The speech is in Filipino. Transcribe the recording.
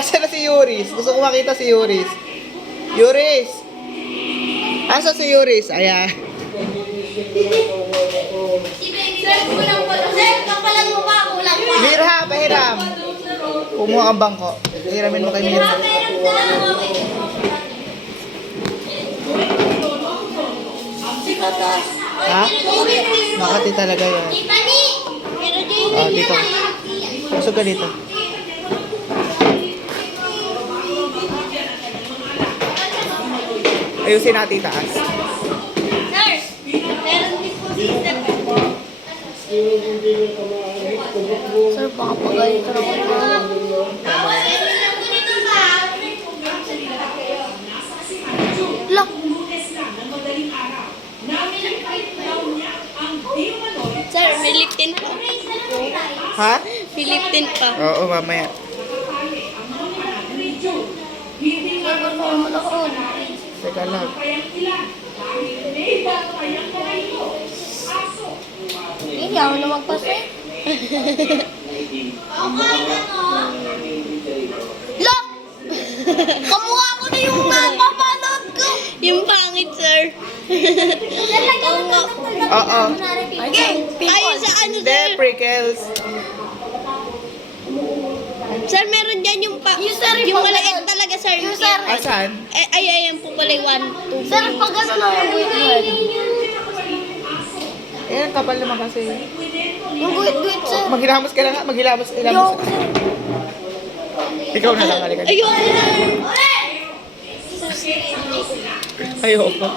Asa na si Yuris? Gusto ko makita si Yuris. Yuris! Asa si Yuris? Ayan. Sir, kapalan mo ba? Kulang pa. Mira, pahiram. Kumuha kang bangko. Hiramin mo kay Mira. Ha? Makati talaga yun. Ah, dito. Pasok ka dito. Ayusin natin taas. Nurse, meron din po system. Sir, baka pagalit ka naman. Lock. Sir, may lip tint pa. Ha? May lip tint pa. Oo, mamaya. Sir, ba't mo naman ako? Teka lang. Hindi ako na magpasa. Look! Kamukha ko na yung napapanood ko. Yung pangit, sir. Oo. Ayun sa ano, Hindi, sir. prickles. Sir, meron dyan yung yung maliit talaga, sir. Yung sir. Asan? Ayan po pala yung 1, 2. Sir, pag ano na yung guhit-guhit. Eh, kapal naman kasi. Yung guhit-guhit, sir. Maghilamos ka na nga. Maghilamos. Yung, sir. Ikaw na lang. Halika. Ayoko, sir. Ayoko.